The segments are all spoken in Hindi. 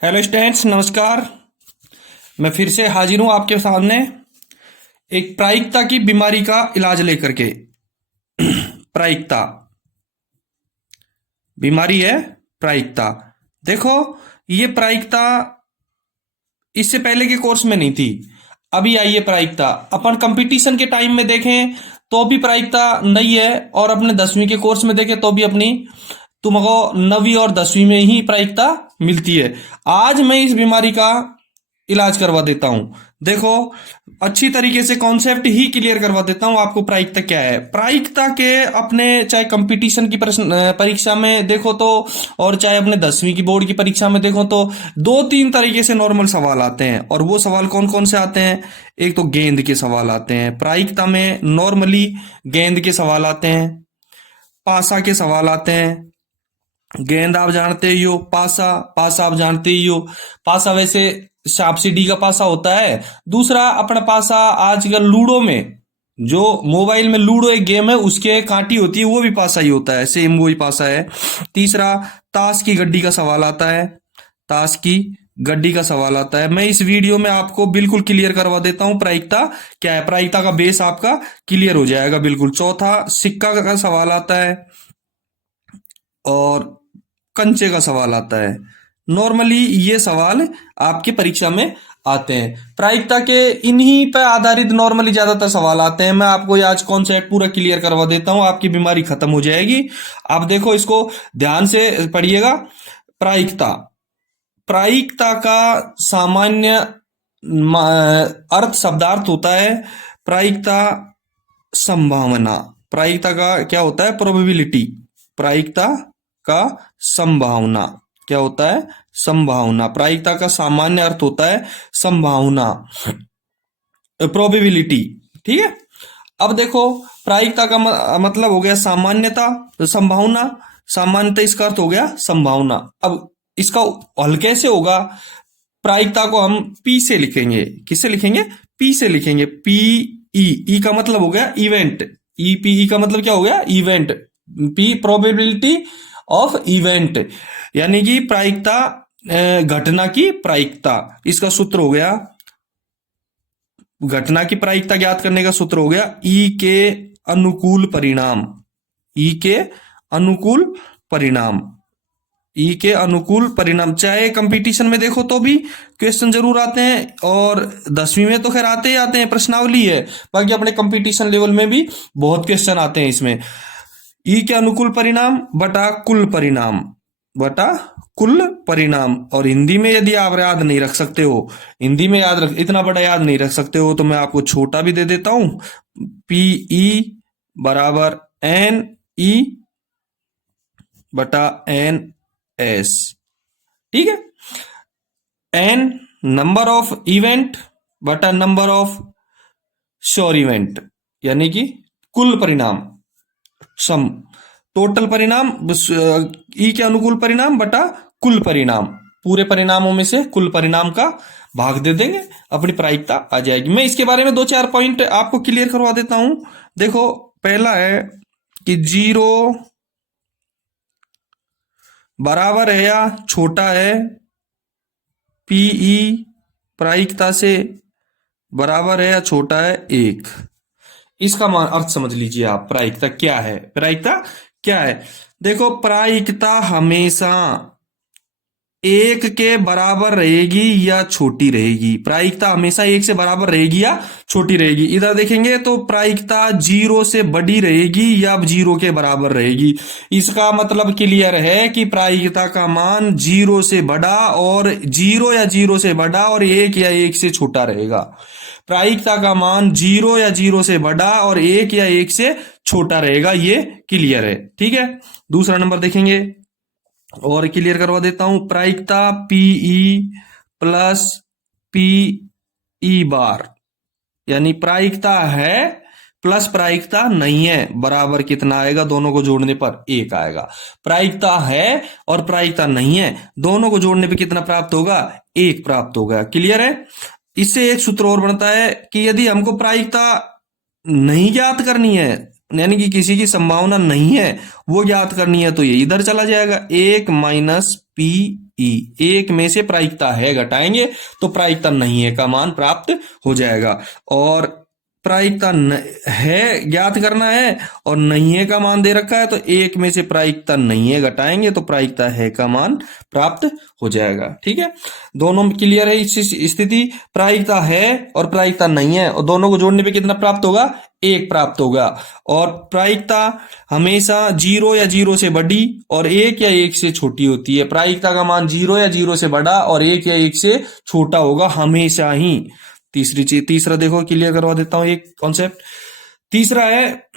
हेलो स्टूडेंट्स, नमस्कार। मैं फिर से हाजिर हूं आपके सामने एक प्रायिकता की बीमारी का इलाज लेकर के। प्रायिकता बीमारी है। प्रायिकता देखो, ये प्रायिकता इससे पहले के कोर्स में नहीं थी, अभी आई है प्रायिकता। अपन कंपटीशन के टाइम में देखें तो भी प्रायिकता नई है, और अपने 10वीं के कोर्स में देखें तो भी अपनी तुमको 9वीं और 10वीं में ही प्रायिकता मिलती है। आज मैं इस बीमारी का इलाज करवा देता हूं। देखो, अच्छी तरीके से कॉन्सेप्ट ही क्लियर करवा देता हूं आपको। प्रायिकता क्या है? प्रायिकता के अपने चाहे कंपटीशन की प्रश्न परीक्षा में देखो तो, और चाहे अपने 10वीं की बोर्ड की परीक्षा में देखो तो, दो तीन तरीके से नॉर्मल सवाल आते हैं। और वो सवाल कौन कौन से आते हैं? एक तो गेंद के सवाल आते हैं प्रायिकता में, नॉर्मली गेंद के सवाल आते हैं। पासा के सवाल आते हैं। गेंद आप जानते ही हो, पासा पासा आप जानते ही हो। पासा वैसे सांप सीढ़ी का पासा होता है। दूसरा अपना पासा आजकल लूडो में, जो मोबाइल में लूडो एक गेम है, उसके कांटी होती है, वो भी पासा ही होता है, सेम वही पासा है। तीसरा ताश की गड्डी का सवाल आता है। ताश की गड्डी का सवाल आता है। मैं इस वीडियो में आपको बिल्कुल क्लियर करवा देता हूं प्रायिकता क्या है। प्रायिकता का बेस आपका क्लियर हो जाएगा बिल्कुल। चौथा सिक्का का सवाल आता है, और कंचे का सवाल आता है। नॉर्मली ये सवाल आपके परीक्षा में आते हैं। प्रायिकता के इन्हीं पर आधारित नॉर्मली ज्यादातर सवाल आते हैं। मैं आपको आज कॉन्सेप्ट पूरा क्लियर करवा देता हूं, आपकी बीमारी खत्म हो जाएगी। आप देखो, इसको ध्यान से पढ़िएगा। प्रायिकता प्रायिकता का सामान्य अर्थ शब्दार्थ होता है प्रायिकता संभावना। प्रायिकता का क्या होता है? प्रोबेबिलिटी। प्रायिकता का संभावना क्या होता है? संभावना। प्रायिकता का सामान्य अर्थ होता है संभावना, प्रोबेबिलिटी। ठीक है। अब देखो, प्रायिकता का मतलब हो गया सामान्यता, संभावना। सामान्यता इसका अर्थ हो गया संभावना। अब इसका हल कैसे होगा? प्रायिकता को हम पी से लिखेंगे। किससे लिखेंगे? पी से लिखेंगे। P E. ई का मतलब हो गया इवेंट। ई पी ई का मतलब क्या हो गया? Event. P probability of event, यानी कि प्रायिकता, घटना की प्रायिकता। इसका सूत्र हो गया, घटना की प्रायिकता ज्ञात करने का सूत्र हो गया ई के अनुकूल परिणाम। ई के अनुकूल परिणाम। ई के अनुकूल परिणाम। चाहे कंपटीशन में देखो तो भी क्वेश्चन जरूर आते हैं, और 10वीं में तो खैर आते ही आते हैं, प्रश्नावली है। बाकी अपने कंपटीशन लेवल में भी बहुत क्वेश्चन आते हैं इसमें। ई के अनुकूल परिणाम बटा कुल परिणाम, बटा कुल परिणाम। और हिंदी में यदि आप याद नहीं रख सकते हो, हिंदी में इतना बड़ा याद नहीं रख सकते हो, तो मैं आपको छोटा भी दे देता हूं। पी ई बराबर एन ई बटा एन एस। ठीक है। एन नंबर ऑफ इवेंट बटा नंबर ऑफ श्योर इवेंट, यानी कि कुल परिणाम, सम, टोटल परिणाम। ई के अनुकूल परिणाम बटा कुल परिणाम। पूरे परिणामों में से कुल परिणाम का भाग दे देंगे, अपनी प्रायिकता आ जाएगी। मैं इसके बारे में दो चार पॉइंट आपको क्लियर करवा देता हूं। देखो, पहला है कि 0 बराबर है या छोटा है पीई, प्रायिकता से बराबर है या छोटा है 1। इसका अर्थ समझ लीजिए आप। प्रायिकता क्या है? प्रायिकता क्या है? देखो, प्रायिकता हमेशा 1 के बराबर रहेगी या छोटी रहेगी। प्रायिकता हमेशा 1 से बराबर रहेगी या छोटी रहेगी। इधर देखेंगे तो प्रायिकता 0 से बड़ी रहेगी या 0 के बराबर रहेगी। इसका मतलब क्लियर है कि प्रायिकता का मान 0 से बड़ा, और 0 या 0 से बड़ा, और 1 या 1 से छोटा रहेगा। प्रायिकता का मान 0 या 0 से बड़ा और 1 या 1 से छोटा रहेगा, ये क्लियर है। ठीक है। दूसरा नंबर देखेंगे, और क्लियर करवा देता हूं। प्रायिकता पीई प्लस पीई बार, यानी प्रायिकता है प्लस प्रायिकता नहीं है, बराबर कितना आएगा? दोनों को जोड़ने पर 1 आएगा। प्रायिकता है और प्रायिकता नहीं है, दोनों को जोड़ने पर कितना प्राप्त होगा? 1 प्राप्त होगा। क्लियर है। इससे एक सूत्र और बनता है कि यदि हमको प्रायिकता नहीं ज्ञात करनी है यानी कि किसी की संभावना नहीं है वो ज्ञात करनी है, तो ये इधर चला जाएगा। 1 माइनस पी ई, एक में से प्रायिकता है घटाएंगे तो प्रायिकता नहीं है का मान प्राप्त हो जाएगा। और प्रायिकता है ज्ञात करना है और नहीं है का मान दे रखा है, तो एक में से प्रायिकता नहीं है घटाएंगे तो प्रायिकता है का मान प्राप्त हो जाएगा। ठीक है, दोनों में क्लियर है इस स्थिति। प्रायिकता है और प्रायिकता नहीं है, और दोनों को जोड़ने पे कितना प्राप्त होगा, 1 प्राप्त होगा। और प्रायिकता हमेशा 0 या 0 से बड़ी और 1 या 1 से छोटी होती है। प्रायिकता का मान 0 या 0 से बड़ा और 1 या 1 से छोटा होगा हमेशा ही। तीसरा देखो, क्लियर करवा देता हूं एक कॉन्सेप्ट। तीसरा है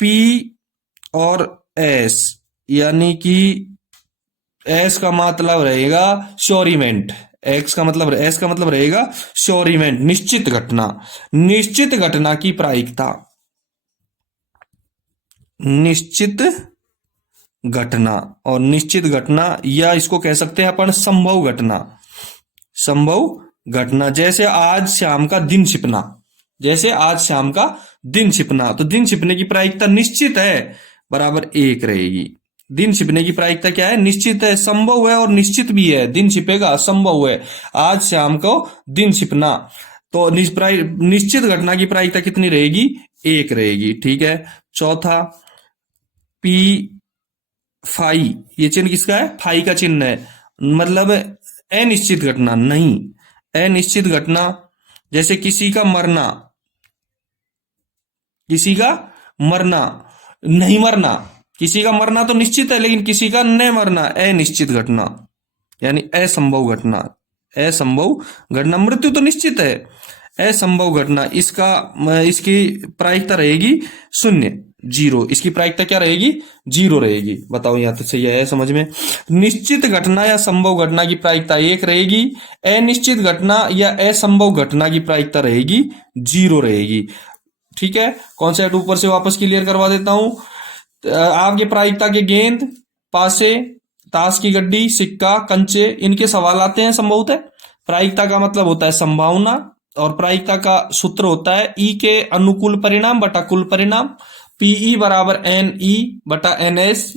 P और S, यानी कि S का मतलब रहेगा श्योर इवेंट, S का मतलब रहेगा श्योर इवेंट, निश्चित घटना। निश्चित घटना की प्रायिकता, निश्चित घटना और निश्चित घटना, या इसको कह सकते हैं अपन संभव घटना। संभव घटना जैसे आज शाम का दिन छिपना, जैसे आज शाम का दिन छिपना, तो दिन छिपने की प्रायिकता निश्चित है बराबर 1 रहेगी। दिन छिपने की प्रायिकता क्या है, निश्चित है, संभव है और निश्चित भी है। दिन छिपेगा, संभव है, आज शाम को दिन छिपना, तो निश्चित घटना की प्रायिकता कितनी रहेगी, 1 रहेगी। ठीक है, चौथा पी फाई, ये चिन्ह किसका है, फाई का चिन्ह है, मतलब अनिश्चित घटना। नहीं, अनिश्चित घटना जैसे किसी का मरना, किसी का मरना, नहीं मरना, किसी का मरना तो निश्चित है लेकिन किसी का न मरना अनिश्चित घटना, यानी असंभव घटना। असंभव घटना, मृत्यु तो निश्चित है, असंभव घटना, इसकी प्रायिकता रहेगी 0, 0। इसकी प्रायिकता क्या रहेगी, 0 रहेगी। बताओ यहां तक सही है समझ में। निश्चित घटना या संभव घटना की प्रायिकता 1 रहेगी, अनिश्चित घटना या असंभव घटना की प्रायिकता रहेगी 0 रहेगी। ठीक है, कॉन्सेप्ट ऊपर से वापस क्लियर करवा देता हूं। आपके प्रायिकता के गेंद, पासे, ताश की गड्डी, सिक्का, कंचे, इनके सवाल आते हैं संभवतः। प्रायिकता का मतलब होता है संभावना, और प्रायिकता का सूत्र होता है ई के अनुकूल परिणाम बटा कुल परिणाम, पीई बराबर एन ई बटा एन एस।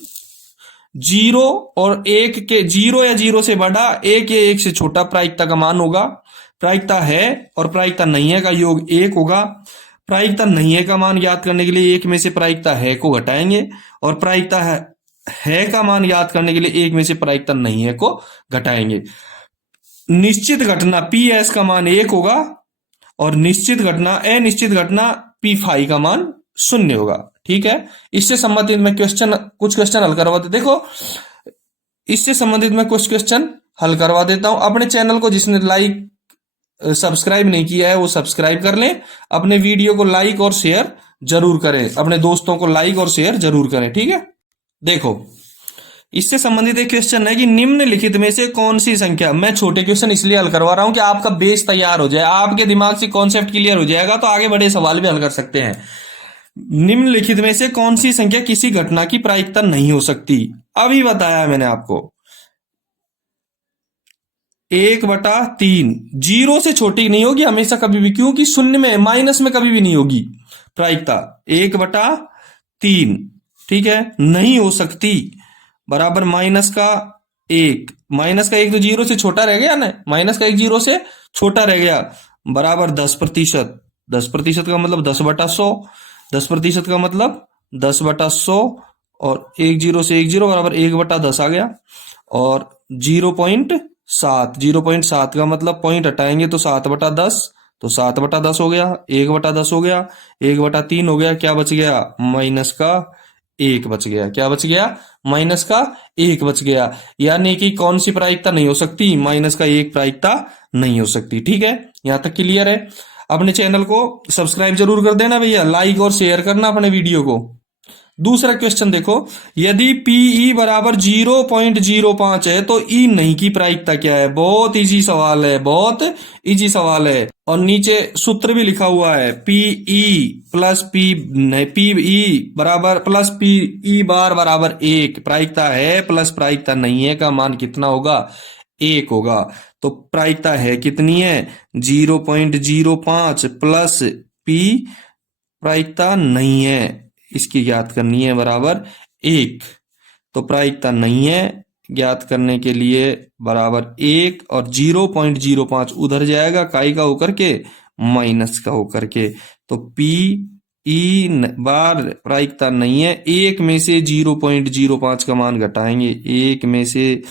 0 और 1 के, 0 या 0 से बड़ा, 1 या 1 से छोटा प्रायिकता का मान होगा। प्रायिकता है और प्रायिकता नहीं है का योग 1 होगा। प्रायिकता नहीं है का मान ज्ञात करने के लिए 1 में से प्रायिकता है को घटाएंगे, और प्रायिकता है का मान ज्ञात करने के लिए 1 में से प्रायिकता नहीं है को घटाएंगे। निश्चित घटना पी एस का मान 1 होगा, और निश्चित घटना, अनिश्चित घटना पी फाई का मान 0 होगा। ठीक है, इससे संबंधित मैं कुछ क्वेश्चन हल करवा दे। देखो, इससे संबंधित मैं कुछ क्वेश्चन हल करवा देता हूं। अपने चैनल को जिसने सब्सक्राइब नहीं किया है वो सब्सक्राइब कर लें। अपने वीडियो को लाइक और शेयर जरूर करें, अपने दोस्तों को लाइक और शेयर जरूर करें। ठीक है, देखो इससे संबंधित एक क्वेश्चन है कि निम्नलिखित में से कौन सी संख्या, मैं छोटे क्वेश्चन इसलिए हल करवा रहा हूं कि आपका बेस तैयार हो जाए, आपके दिमाग से कॉन्सेप्ट क्लियर हो जाएगा, तो आगे बड़े सवाल भी हल कर सकते हैं। निम्नलिखित में से कौन सी संख्या किसी घटना की प्रायिकता नहीं हो सकती, अभी बताया मैंने आपको। 1/3 0 से छोटी नहीं होगी हमेशा कभी भी, क्योंकि शून्य में, माइनस में कभी भी नहीं होगी प्रायिकता। 1/3, ठीक है, नहीं हो सकती, बराबर -1। -1 तो 0 से छोटा रह गया ना, -1 0 से छोटा रह गया, बराबर 10%। 10% का मतलब 10/100, 10% का मतलब 10/100, और 1 0 से 1 0 बराबर 1/10 आ गया। और 0.7 का मतलब पॉइंट हटाएंगे तो 7/10, तो 7/10 हो गया, 1/10 हो गया, 1/3 हो गया, क्या बच गया, -1 बच गया। क्या बच गया, -1 बच गया। यानी कि कौन सी प्रायिकता नहीं हो सकती, -1 प्रायिकता नहीं हो सकती। ठीक है, यहां तक क्लियर है। अपने चैनल को सब्सक्राइब जरूर कर देना भैया, लाइक और शेयर करना अपने वीडियो को। दूसरा क्वेश्चन देखो, यदि पीई बराबर 0.05 है तो ई नहीं की प्रायिकता क्या है। बहुत इजी सवाल है, बहुत इजी सवाल है, और नीचे सूत्र भी लिखा हुआ है, पीई प्लस पीई बराबर प्लस पीई बार बराबर 1। प्रायिकता है प्लस प्रायिकता नहीं है का मान कितना होगा, 1 होगा। तो प्रायिकता है कितनी है, 0.05 प्लस पी, प्रायिकता नहीं है इसकी ज्ञात करनी है बराबर 1। तो प्रायिकता नहीं है, ज्ञात करने के लिए बराबर 1 और 0.05 उधर जाएगा काई का होकर के माइनस का होकर के। तो पी ई बार प्रायिकता नहीं है, 1 में से 0.05 का मान घटाएंगे, 1 में से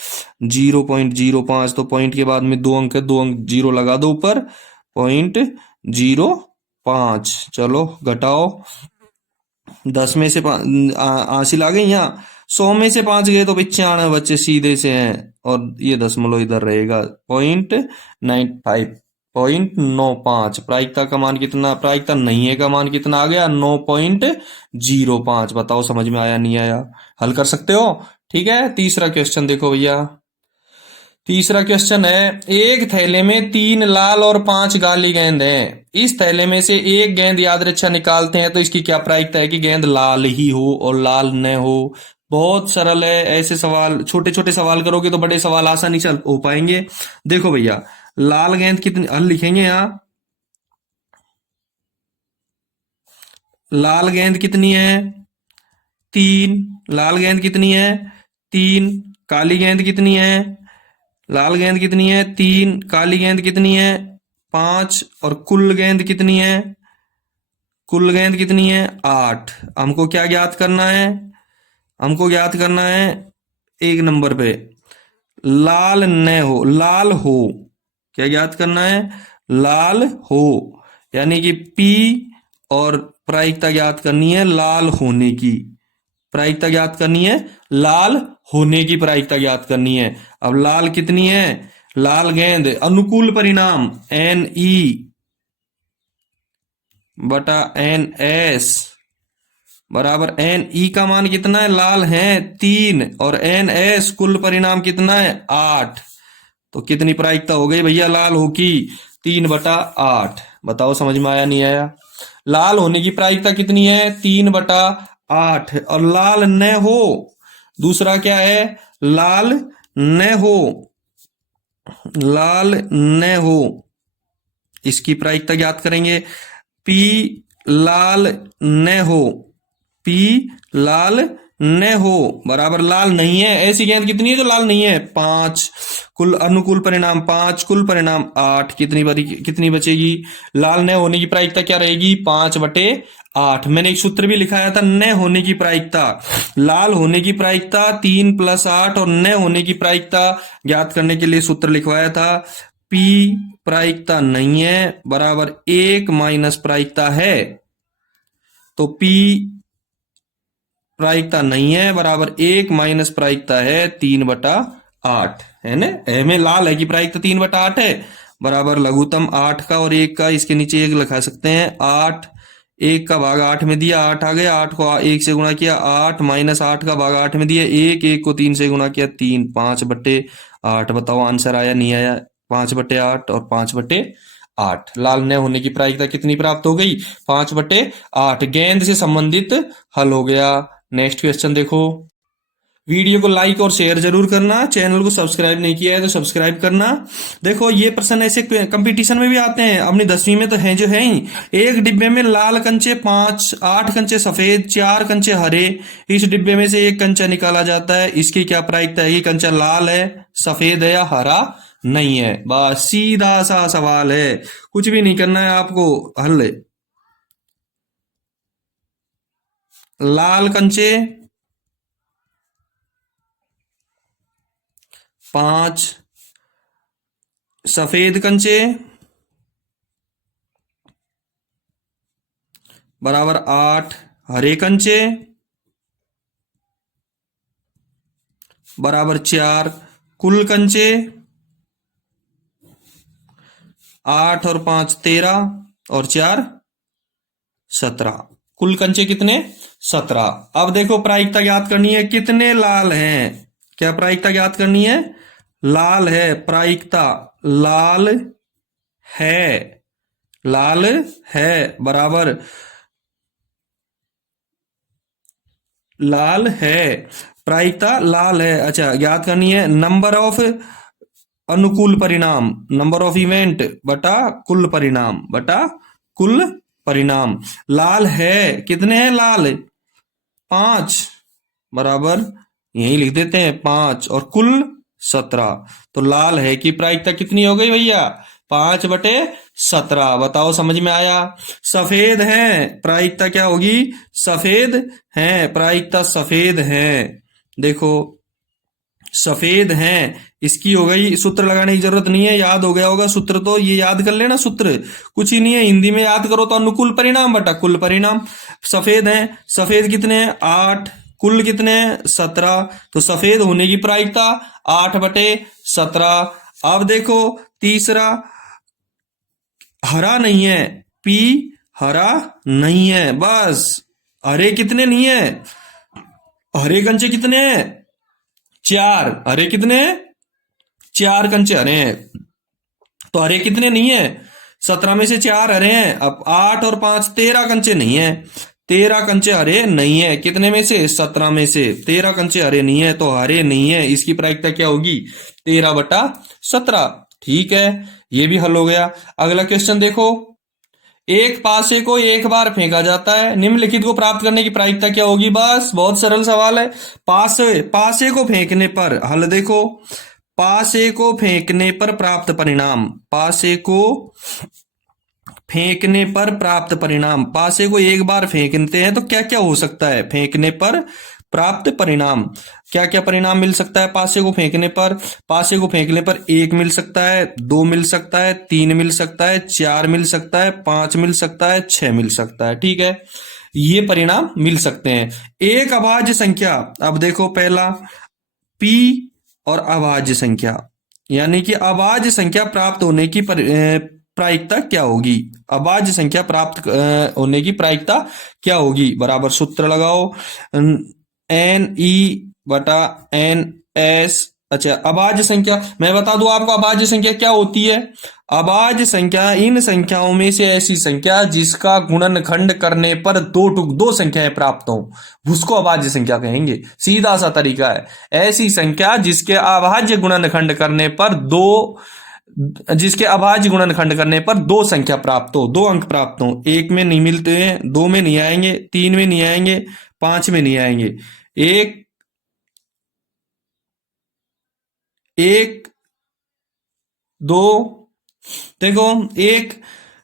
0.05, तो पॉइंट के बाद में 2 अंक है, 2 अंक 0 लगा दो ऊपर, 0.05। चलो घटाओ, 10 में से हासिल आ गई, यहाँ 100 में से 5 गए तो 95 बच्चे सीधे से हैं, और ये दशमलव इधर रहेगा, 0.95 प्रायिकता का मान कितना, प्रायिकता नहीं है का मान कितना आ गया 9.05। बताओ समझ में आया नहीं आया, हल कर सकते हो। ठीक है, तीसरा क्वेश्चन देखो भैया। तीसरा क्वेश्चन है, एक थैले में 3 लाल और 5 काली गेंद हैं। इस थैले में से एक गेंद यादृच्छा निकालते हैं तो इसकी क्या प्रायिकता है कि गेंद लाल ही हो और लाल न हो। बहुत सरल है, ऐसे सवाल छोटे छोटे सवाल करोगे तो बड़े सवाल आसानी से हो पाएंगे। देखो भैया, लाल गेंद कितनी, हल लिखेंगे यहां, लाल गेंद कितनी है 3, लाल गेंद कितनी है 3, काली गेंद कितनी है, लाल गेंद कितनी है 3, काली गेंद कितनी है 5, और कुल गेंद कितनी है, कुल गेंद कितनी है 8। हमको क्या ज्ञात करना है, हमको ज्ञात करना है 1 नंबर पे लाल न हो, लाल हो, क्या ज्ञात करना है, लाल हो, यानी कि पी और प्रायिकता ज्ञात करनी है लाल होने की, प्रायिकता ज्ञात करनी है लाल होने की, प्रायिकता ज्ञात करनी है। अब लाल कितनी है, लाल गेंद, अनुकूल परिणाम एन ई बटा एन एस बराबर एन ई का मान कितना है, लाल है 3, और एन एस कुल परिणाम कितना है 8। तो कितनी प्रायिकता हो गई भैया लाल हो की 3/8। बताओ समझ में आया नहीं आया। लाल होने की प्रायिकता कितनी है 3/8, और लाल न हो दूसरा क्या है, लाल न हो, लाल न हो, इसकी प्रायिकता ज्ञात करेंगे, पी लाल न हो, पी लाल न हो बराबर लाल नहीं है, ऐसी गेंद कितनी है जो लाल नहीं है 5, कुल अनुकूल परिणाम 5, कुल परिणाम 8, कितनी बचेगी, लाल न होने की प्रायिकता क्या रहेगी 5/8। मैंने एक सूत्र भी लिखाया था, न होने की प्रायिकता, लाल होने की प्रायिकता 3 + 8 और न होने की प्रायिकता ज्ञात करने के लिए सूत्र लिखवाया था, पी प्रायिकता नहीं है बराबर 1 माइनस प्रायिकता है, तो पी प्रायिकता नहीं है बराबर 1 माइनस प्रायिकता है 3/8 है ना। में लाल है कि प्रायिकता 3/8 है, बराबर लघुत्तम 8 का और 1 का, इसके नीचे 1 लिखा सकते हैं, 8 1 का भाग 8 में दिया 8 आ गया, 8 को 1 से गुणा किया 8 माइनस 8 का भाग 8 में दिया 1, 1 को 3 से गुणा किया 3, 5/8। बताओ आंसर आया नहीं आया, 5/8 और 5/8। लाल न होने की प्रायिकता कितनी प्राप्त हो गई 5/8। गेंद से संबंधित हल हो गया। नेक्स्ट क्वेश्चन देखो। वीडियो को लाइक और शेयर जरूर करना, चैनल को सब्सक्राइब नहीं किया है तो सब्सक्राइब करना। देखो ये प्रश्न ऐसे कंपटीशन में भी आते हैं, अपनी 10वीं में तो है जो है ही, एक डिब्बे में लाल कंचे 5, 8 कंचे सफेद, 4 कंचे हरे, इस डिब्बे में से एक कंचा निकाला जाता है, इसकी क्या प्रायिकता है, कंचा लाल है, सफेद है या हरा नहीं है। बस सीधा सा सवाल है, कुछ भी नहीं करना है आपको, हल है। लाल कंचे 5, सफेद कंचे बराबर 8, हरे कंचे बराबर 4, कुल कंचे 8 और 5 13 और 4 17, कुल कंचे कितने 17। अब देखो प्रायिकता ज्ञात करनी है, कितने लाल हैं, क्या प्रायिकता ज्ञात करनी है, लाल है, प्रायिकता लाल है, लाल है बराबर लाल है, प्रायिकता लाल है। अच्छा, ज्ञात करनी है नंबर ऑफ अनुकूल परिणाम, नंबर ऑफ इवेंट बटा कुल परिणाम बटा कुल परिणाम। लाल है, कितने हैं लाल 5 बराबर यही लिख देते हैं 5 और कुल 17। तो लाल है की प्रायिकता कितनी हो गई भैया? 5/17। बताओ समझ में आया? सफेद है, प्रायिकता क्या होगी? सफेद है, प्रायिकता सफेद है। देखो सफेद हैं, इसकी हो गई। सूत्र लगाने की जरूरत नहीं है, याद हो गया होगा सूत्र, तो ये याद कर लेना सूत्र, कुछ ही नहीं है। हिंदी में याद करो तो अनुकूल परिणाम बटा कुल परिणाम। सफेद हैं, सफेद कितने हैं? 8, कुल कितने हैं? 17। तो सफेद होने की प्रायिकता 8/17। अब देखो तीसरा, हरा नहीं है, पी हरा नहीं है, बस। हरे कितने नहीं है? हरे कंचे कितने हैं? 4। हरे कितने हैं? 4 कंचे हरे हैं। तो हरे कितने नहीं है? 17 में से 4 हरे हैं। अब 8 और 5 13 कंचे नहीं है। 13 कंचे हरे नहीं है। कितने में से? 17 में से 13 कंचे हरे नहीं है, तो हरे नहीं है। इसकी प्रायिकता क्या होगी? 13/17। ठीक है, ये भी हल हो गया। अगला क्वेश्चन देखो, एक पासे को एक बार फेंका जाता है, निम्नलिखित को प्राप्त करने की प्रायिकता क्या होगी? बस बहुत सरल सवाल है। पासे पासे को फेंकने पर, हल देखो, पासे को फेंकने पर प्राप्त परिणाम, पासे को फेंकने पर प्राप्त परिणाम। पासे को एक बार फेंकते हैं तो क्या क्या हो सकता है? फेंकने पर प्राप्त परिणाम, क्या क्या परिणाम मिल सकता है पासे को फेंकने पर? पासे को फेंकने पर 1 मिल सकता है, 2 मिल सकता है, 3 मिल सकता है, 4 मिल सकता है, 5 मिल सकता है, 6 मिल सकता है। ठीक है, ये परिणाम मिल सकते हैं। एक अभाज्य संख्या, अब देखो पहला p और अभाज्य संख्या, यानी कि अभाज्य संख्या प्राप्त होने की प्रायिकता क्या होगी? अभाज्य संख्या प्राप्त होने की प्रायिकता क्या होगी? बराबर सूत्र लगाओ, NE/NS। अच्छा, अभाज्य संख्या मैं बता दूं आपको, अभाज्य संख्या क्या होती है? अभाज्य संख्या इन संख्याओं में से ऐसी संख्या जिसका गुणनखंड करने पर दो संख्याएं प्राप्त हो, उसको अभाज्य संख्या कहेंगे। सीधा सा तरीका है, ऐसी संख्या जिसके अभाज्य गुणनखंड करने पर जिसके अभाज्य गुणनखंड करने पर 2 संख्या प्राप्त हो, 2 अंक प्राप्त हो। 1 में नहीं मिलते हैं, 2 में नहीं आएंगे, 3 में नहीं आएंगे, 5 में नहीं आएंगे। 1 2, देखो 1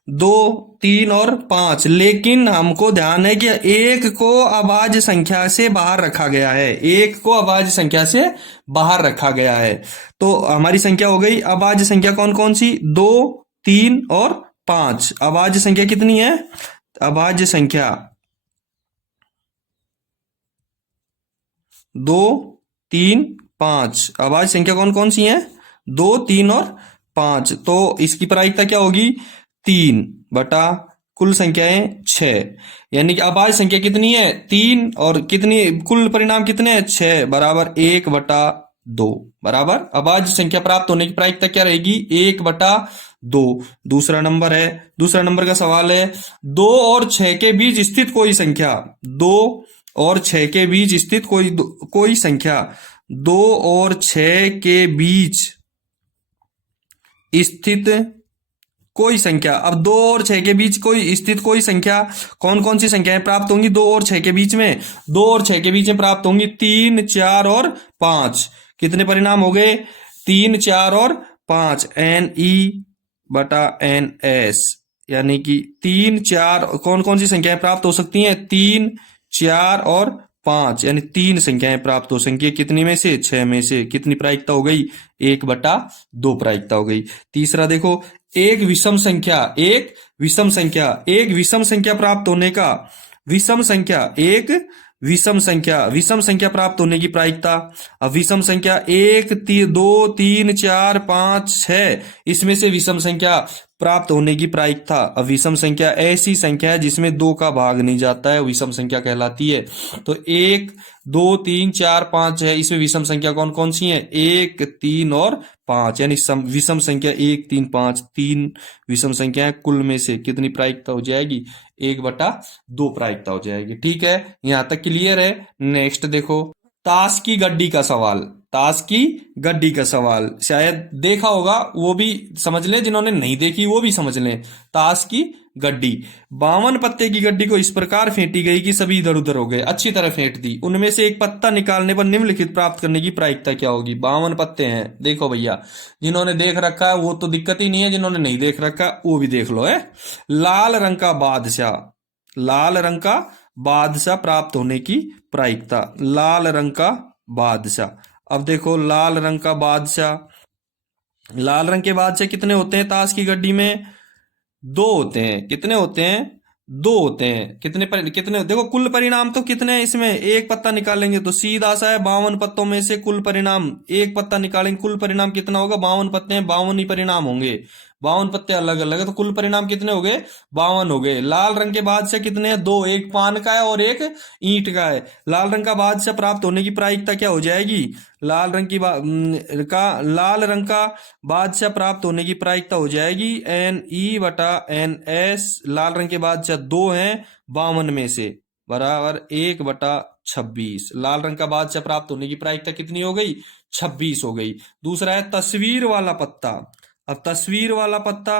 2 3 और 5, लेकिन हमको ध्यान है कि 1 को अभाज्य संख्या से बाहर रखा गया है। 1 को अभाज्य संख्या से बाहर रखा गया है, तो हमारी संख्या हो गई अभाज्य संख्या कौन कौन सी? 2 3 और 5। अभाज्य संख्या कितनी है? अभाज्य संख्या 2 3 5। अभाज्य संख्या कौन कौन सी है? 2 3 और 5। तो इसकी प्रायिकता क्या होगी? 3 बटा कुल संख्याएं 6, यानी कि अभाज्य संख्या कितनी है? 3 और कितनी, कुल परिणाम कितने हैं? 6 बराबर 1/2 बराबर। अभाज्य संख्या प्राप्त होने की प्रायिकता क्या रहेगी? 1/2। दूसरा नंबर है, दूसरा नंबर का सवाल है, 2 और 6 के बीच स्थित कोई संख्या, 2 और 6 के बीच स्थित कोई संख्या, 2 और 6 के बीच स्थित कोई संख्या। अब 2 और 6 के बीच कोई स्थित कोई संख्या, कौन कौन सी संख्याएं प्राप्त होंगी 2 और 6 के बीच में? 2 और 6 के बीच में प्राप्त होंगी 3 4 और 5। कितने परिणाम हो गए? 3 4 और 5, NE/NS, यानी कि 3 4 कौन कौन सी संख्याएं प्राप्त हो सकती हैं? 3 4 और 5, यानी 3 संख्याएं प्राप्त हो सकती है। कितनी में से? 6 में से। कितनी प्रायिकता हो गई? 1/2 प्रायिकता हो गई। तीसरा देखो, एक विषम संख्या, एक विषम संख्या, एक विषम संख्या प्राप्त होने का, विषम संख्या, एक विषम संख्या, विषम संख्या प्राप्त होने की प्रायिकता। अब विषम संख्या 1 2 3 4 5 6, इसमें से विषम संख्या प्राप्त होने की प्रायिकता। अब विषम संख्या ऐसी संख्या है जिसमें 2 का भाग नहीं जाता है, विषम संख्या कहलाती है। तो 1 2 3 4 5 है, इसमें विषम संख्या कौन कौन सी है? 1 3 और 5, यानी विषम संख्या 1 3 5, 3 विषम संख्या है। कुल में से कितनी प्रायिकता हो जाएगी? 1/2 प्रायिकता हो जाएगी। ठीक है, यहां तक क्लियर है। नेक्स्ट देखो, ताश की गड्डी का सवाल, ताश की गड्डी का सवाल शायद देखा होगा, वो भी समझ लें, जिन्होंने नहीं देखी वो भी समझ लें। ताश की गड्डी। 52 पत्ते की गड्डी को इस प्रकार फेंटी गई कि सभी इधर उधर हो गए। अच्छी तरह फेंट दी। उनमें से एक पत्ता निकालने पर निम्नलिखित प्राप्त करने की प्रायिकता क्या होगी? 52 पत्ते हैं, देखो भैया, जिन्होंने देख रखा है वो तो दिक्कत ही नहीं है, जिन्होंने नहीं देख रखा वो भी देख लो है। लाल रंग का बादशाह, लाल रंग का बादशाह प्राप्त होने की प्रायिकता, लाल रंग का बादशाह। अब देखो लाल रंग का बादशाह, लाल रंग के बादशाह कितने होते हैं ताश की गड्डी में? दो होते हैं। कितने होते हैं? दो होते हैं। कितने देखो कुल परिणाम तो कितने हैं इसमें? एक पत्ता निकालेंगे तो सीधा सा है, 52 पत्तों में से कुल परिणाम एक पत्ता निकालेंगे, कुल परिणाम कितना होगा? 52 पत्ते हैं, 52 ही परिणाम होंगे। 52 पत्ते अलग अलग है तो कुल परिणाम कितने हो गए? 52 हो गए। लाल रंग के बादशाह कितने हैं? दो, एक पान का है और एक ईंट का है। लाल रंग का बादशाह प्राप्त होने की प्रायिकता क्या हो जाएगी? लाल रंग का बादशाह प्राप्त होने की प्रायिकता हो जाएगी NE/NS। लाल रंग के बादशाह दो हैं 52 में से, बराबर 1/26। लाल रंग का बादशाह प्राप्त होने की प्रायिकता कितनी हो गई? 26 हो गई। दूसरा है तस्वीर वाला पत्ता। अब तस्वीर वाला पत्ता,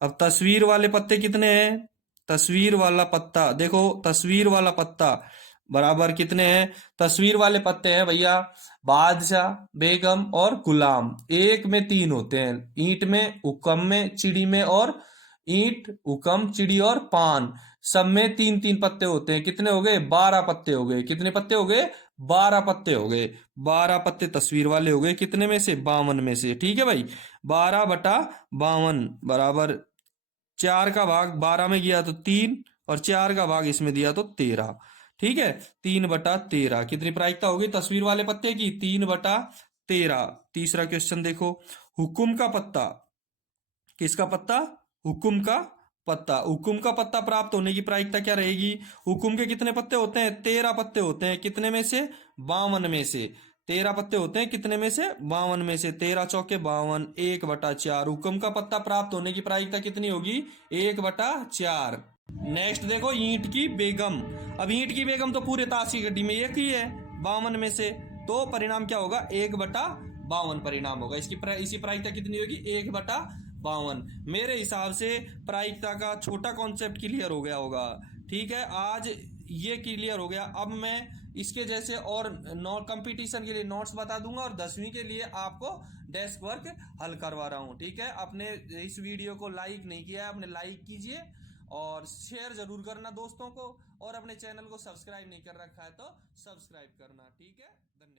अब तस्वीर वाले पत्ते कितने हैं? तस्वीर वाला पत्ता देखो, तस्वीर वाला पत्ता बराबर कितने हैं? तस्वीर वाले पत्ते हैं भैया बादशाह, बेगम और गुलाम। एक में तीन होते हैं, ईंट में, हुक्म में, चिड़ी में और ईंट, हुक्म, चिड़ी और पान, सब में तीन तीन पत्ते होते हैं। कितने हो गए? 12 पत्ते हो गए। कितने पत्ते हो गए? 12 पत्ते हो गए। 12 पत्ते तस्वीर वाले हो गए। कितने में से? 52 में से। ठीक है भाई, 12/52 बराबर 4 का भाग 12 में गया तो 3, और 4 का भाग इसमें दिया तो 13। ठीक है, 3/13। कितनी प्रायिकता होगी तस्वीर वाले पत्ते की? 3/13। तीसरा क्वेश्चन देखो, हुकुम का पत्ता, किसका पत्ता? हुकुम का पत्ता। हुकुम का पत्ता प्राप्त होने की प्रायिकता क्या रहेगी? हुकुम के कितने पत्ते होते हैं? 13 पत्ते होते हैं। कितने में से? 52 में से। 13 पत्ते होते हैं, कितने में से? 52 में से। 13 चौके 52, 1/4। हुकुम का पत्ता प्राप्त होने की प्रायिकता कितनी होगी? 1/4। नेक्स्ट देखो, ईंट की बेगम। अब ईंट की बेगम तो पूरे ताश की गड्डी में एक ही है 52 में से, तो परिणाम क्या होगा? 1/52 परिणाम होगा। इसी प्रायिकता कितनी होगी? 1/52। मेरे हिसाब से प्रायिकता का छोटा कॉन्सेप्ट क्लियर हो गया होगा। ठीक है, आज ये क्लियर हो गया। अब मैं इसके जैसे और कंपटीशन के लिए नोट्स बता दूंगा और 10वीं के लिए आपको डेस्क वर्क हल करवा रहा हूँ। ठीक है, आपने इस वीडियो को लाइक नहीं किया है, आपने लाइक कीजिए और शेयर जरूर करना दोस्तों को, और अपने चैनल को सब्सक्राइब नहीं कर रखा है तो सब्सक्राइब करना। ठीक है, धन्यवाद।